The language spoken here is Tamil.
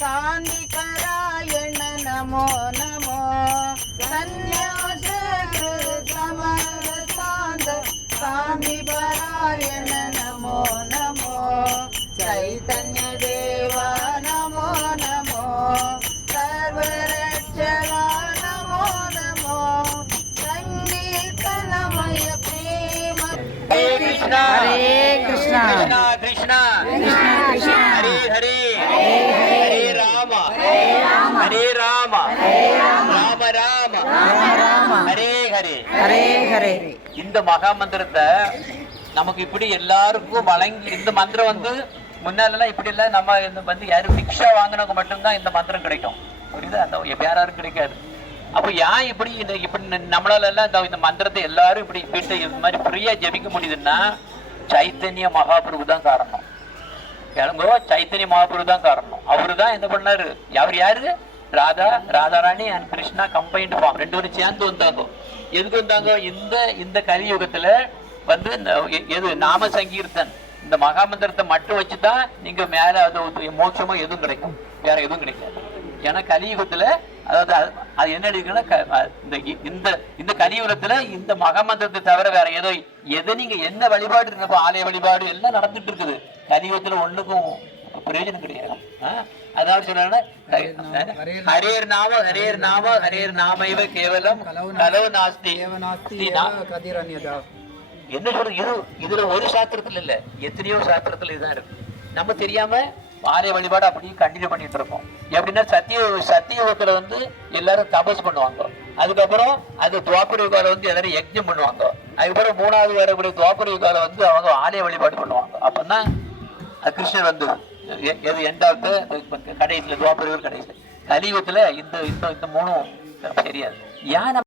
కాంతికరాయణ నమో నమో. సన్యాస సమరసాంత కాంతిపరాయణ నమో నమో. చైతన్య దేవ నమో నమో. సర్వరక్షణ నమో నమో. సంగీతనమయ ప్రేమ. కృష్ణ. హరే కృష్ణ. కృష్ణ కృష్ణ. హరే. హరే ஹரே ராம. ராம. ராம ஹரே ஹரே. ஹரே ஹரே. இந்த மகா மந்திரத்தை நமக்கு இப்படி எல்லாருக்கும் வழங்கி இந்த மந்திரம் வந்து முன்னாலெல்லாம் இப்படி இல்லை நம்ம இந்த வந்து யாரும் பிக்ஷா வாங்கினவங்க மட்டும்தான் இந்த மந்திரம் கிடைக்கும். புரியுதா? அந்த யாரும் கிடைக்காது. அப்போ ஏன் இப்படி இந்த இப்படி நம்மளால எல்லாம் இந்த இந்த மந்திரத்தை எல்லாரும் இப்படி வீட்டு இந்த மாதிரி ஃப்ரீயாக ஜெபிக்க முடியுதுன்னா சைத்தன்ய மகாபிரபு தான் காரணம். கேளுங்கோ சைத்தன்ய மகாபுரு தான் காரணம். அவரு தான் என்ன பண்ணாரு? அவர் யாரு? Radha Radharani and Krishna combined form ரெண்டு பேரும் சேர்ந்து வந்தாங்க. எதுக்கு வந்தாங்க? இந்த இந்த கலியுகத்துல வந்து எது நாம சங்கீர்த்தன். இந்த மகாமந்திரத்தை மட்டும் வச்சுதான் நீங்க மேல அது ஒரு மோட்சமோ எதுவும் கிடைக்கும். வேற எதுவும் கிடைக்காது. ஏன்னா கலியுகத்துல அதாவது அது- என்ன இந்த இந்த இந்த கலியுகத்துல இந்த மகாமந்திரத்தை தவிர வேற ஏதோ எதை நீங்க என்ன வழிபாடு இருந்தப்போ ஆலய வழிபாடு எல்லாம் நடந்துட்டு இருக்குது. கலியுகத்துல ஒண்ணுக்கும் பிரயோஜனம் கிடையாது? அதாவது சொன்னா ஹரேர் நாம ஹரேர் நாம. ஹரேர் நாமைவ கேவலம் கலோ நாஸ்தி. என்ன சொல்றது? இது இதுல ஒரு சாஸ்திரத்துல இல்ல. எத்தனையோ சாஸ்திரத்துல இதுதான் இருக்கு. நம்ம தெரியாம ஆலய வழிபாடு அப்படியே கண்டினியூ பண்ணிட்டு இருக்கோம். எப்படின்னா சத்திய சத்தியுகத்துல வந்து எல்லாரும் தபஸ் பண்ணுவாங்க. அதுக்கப்புறம் அது துவாபர யுகால வந்து எல்லாரும் யஜ்ஞம் பண்ணுவாங்க. அதுக்கப்புறம் மூணாவது வரக்கூடிய துவாபர யுகால வந்து அவங்க ஆலய வழிபாடு பண்ணுவாங்க. அப்பதான் கிருஷ்ணர் வந்து எது எண்டாவது கடைசியில் துவாபர யுகம் கடைசியில. கலியுகத்துல இந்த இந்த இந்த மூணும் தெரியாது. ஏன்